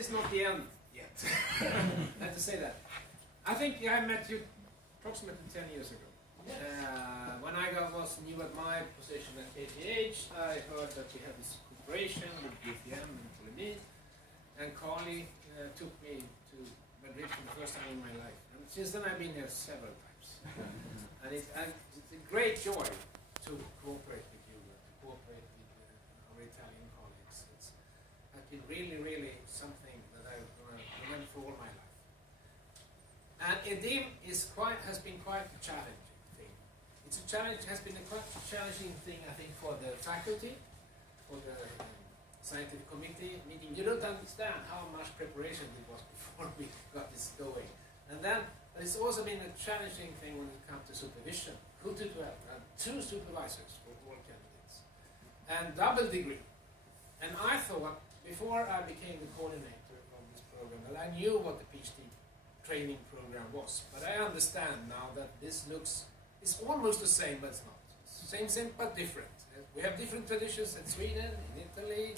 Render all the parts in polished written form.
is not the end yet. I have to say that. I think I met you approximately 10 years ago. When I was new at my position at KTH, I heard that you had this cooperation with EDIM and Politécnica, and Carly took me to Madrid for the first time in my life. And since then I've been here several times. And it's a great joy to cooperate with you, to cooperate with our Italian colleagues. It's been really, really something that I've remembered for all my life. And EDIM has been quite a challenging thing. Has been a quite challenging thing, I think, for the faculty, for the scientific committee meeting. You don't understand how much preparation it was before we got this going. And then it's also been a challenging thing when it comes to supervision. Who to 12? 2 supervisors for all candidates. And double degree. And I thought, before I became the coordinator of this program, that I knew what the PhD training program was. But I understand now that it's almost the same, but it's not. Same, but different. We have different traditions in Sweden, in Italy,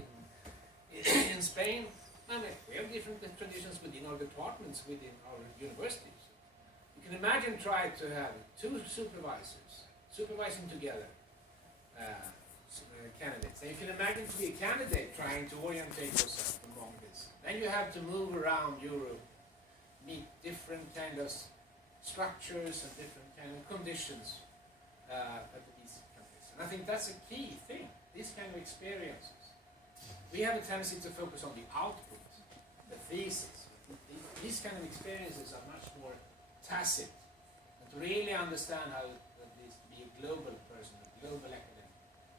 in Spain. And we have different traditions within our departments, within our universities. You can imagine trying to have 2 supervisors supervising together candidates. And you can imagine to be a candidate trying to orientate yourself among this. Then you have to move around Europe, meet different kind of structures and different kind of conditions at these countries. And I think that's a key thing, these kind of experiences. We have a tendency to focus on the output, the thesis. These kind of experiences are much more tacit, and to really understand how it is to be a global person, a global academic.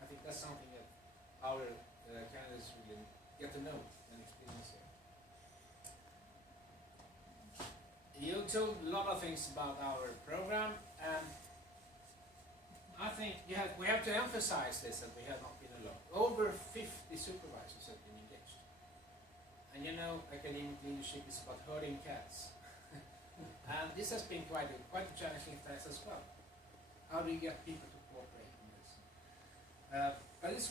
I think that's something that our candidates really get to know and experience here. You told a lot of things about our program, and I think we have to emphasize this, that we have not been alone. Over 50 supervisors have been engaged. And you know, academic leadership is about herding cats. And this has been quite a challenging task as well. How do you get people to cooperate in this? But it's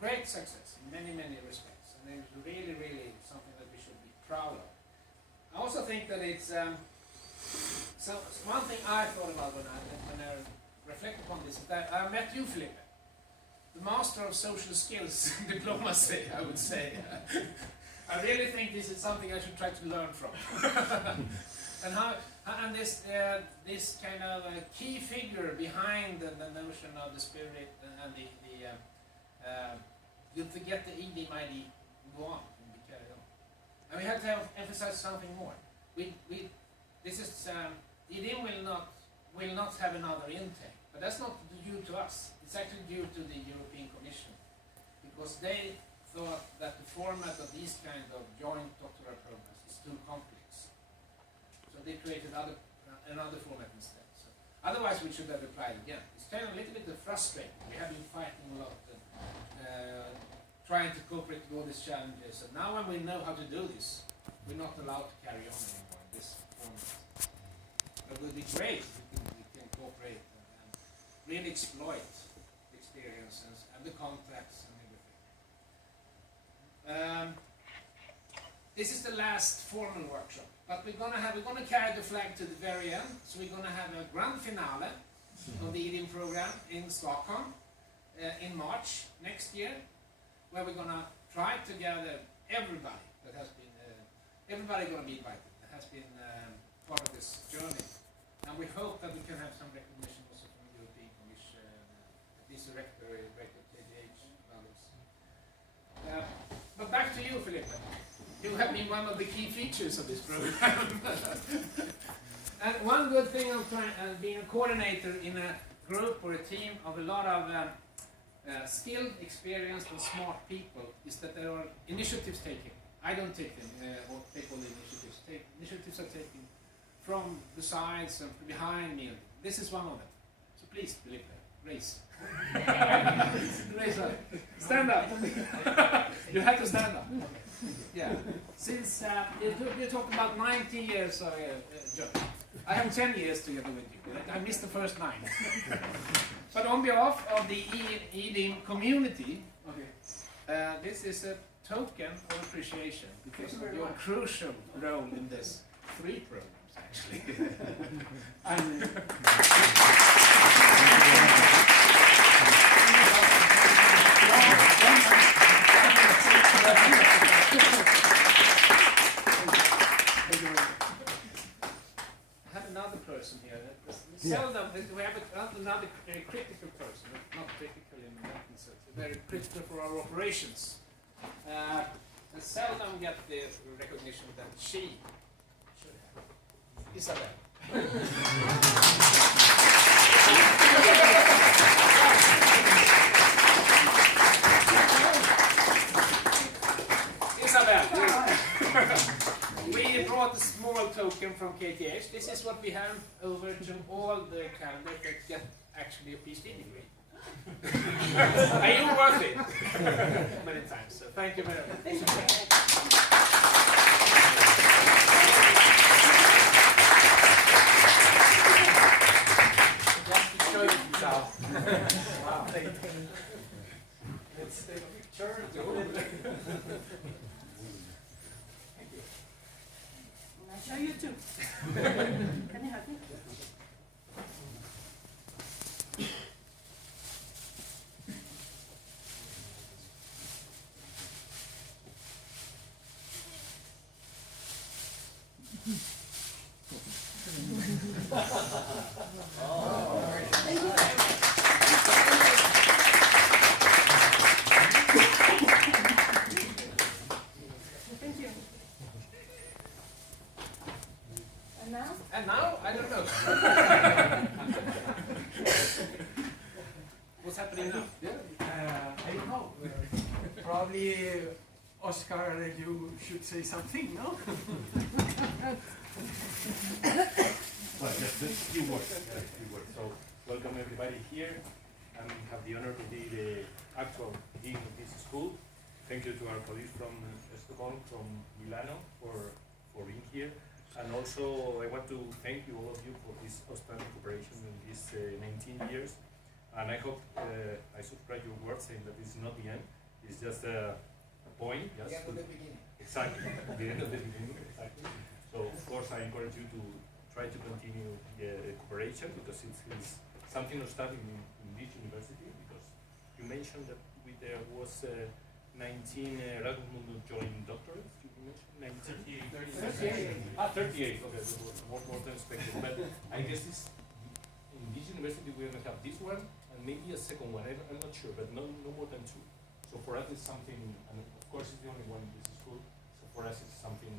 great success in many, many respects. And it's really, really something that we should be proud of. I also think that it's so one thing I thought about when I reflect upon this is that I met you, Felipe, the master of social skills diplomacy, I would say. I really think this is something I should try to learn from. And this kind of key figure behind the notion of the spirit and to get the EDIM ID go on and be carried on. And we have to emphasize something more. EDIM will not have another intake, but that's not due to us. It's actually due to the European Commission, because they thought that the format of these kind of joint doctoral programs is too complex. So they created another format instead. So otherwise we should have applied again. It's kind of a little bit frustrating. We have been fighting a lot and trying to cooperate with all these challenges. And now when we know how to do this, we're not allowed to carry on anymore in this format. But it would be great if we can cooperate and really exploit the experiences and the contacts and everything. This is the last formal workshop, but we're gonna carry the flag to the very end. So we're gonna have a grand finale of the EDIM program in Stockholm in March next year, where we're gonna try to gather everybody that has been everybody gonna be invited that has been part of this journey, and we hope that we can have some recognition also from the European Commission, at least the rector KTH, and others. But back to you, Felipe. You have been one of the key features of this program. And one good thing of being a coordinator in a group or a team of a lot of skilled, experienced, and smart people is that there are initiatives taken. I don't take them, or take all the initiatives. Initiatives are taken from the sides and behind me. This is one of them. So please, Felipe, raise. Raise up. Stand up. You have to stand up. Yeah. Since you talked about 90 years of job. I have 10 years together with you. I missed the first 9. But on behalf of the EDIM community, this is a token of appreciation because of your crucial role in this 3 programs, actually. I have another person here. Seldom we have another critical person, not critical in that sense, very critical for our operations. And seldom get the recognition that she should have. Isabel. We brought a small token from KTH. This is what we hand over to all the candidates that get actually a PhD degree. And you worth it many times. So thank you very much. Wow. Let's take a picture. I'll show you too. Can you help me? And now, I don't know. What's happening now? I don't know. Probably, Oscar, you should say something, no? Well, just a few words. So, welcome everybody here. I have the honor to be the actual dean of this school. Thank you to our colleagues from Stockholm, from Milano, for being here. And also, I want to thank you, all of you, for this outstanding cooperation in these 19 years. And I hope I subscribe your words saying that this is not the end. It's just a point. Just the end of the beginning. Exactly. The end of the beginning. Exactly. So, of course, I encourage you to try to continue the cooperation because it's something outstanding in this university. Because you mentioned that there was 19 Erasmus joined doctorates. 38. 38. 38. Okay, that was more than expected. But I guess in this university we're going to have this one and maybe a second one. I'm not sure, but no more than 2. So for us it's something, and of course it's the only one in this school. So for us it's something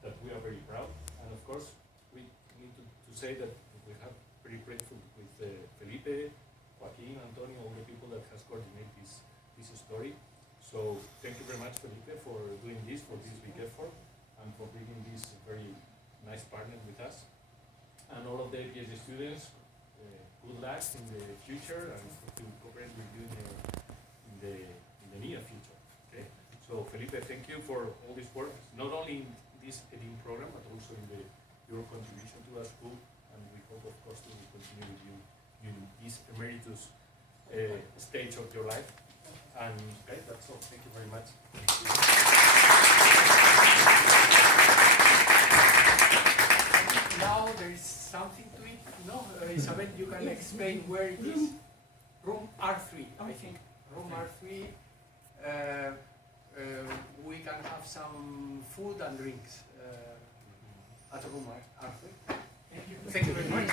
that we are very proud. And of course we need to say that we have pretty grateful with Felipe, Joaquin, Antonio, all the people that has coordinated this story. So thank you very much, Felipe, for doing this, for this big effort, and for bringing this very nice partner with us. And all of the PhD students, good luck in the future, and to cooperate with you in the near future. Okay. So Felipe, thank you for all this work, not only in this EDIM program, but also in your contribution to our school. And we hope, of course, to continue with you in this emeritus stage of your life. And okay, that's all. Thank you very much. Now there is something to it, no? Isabel, you can explain where it is. Room R3, I think. Room R3. We can have some food and drinks at room R3. Thank you very much.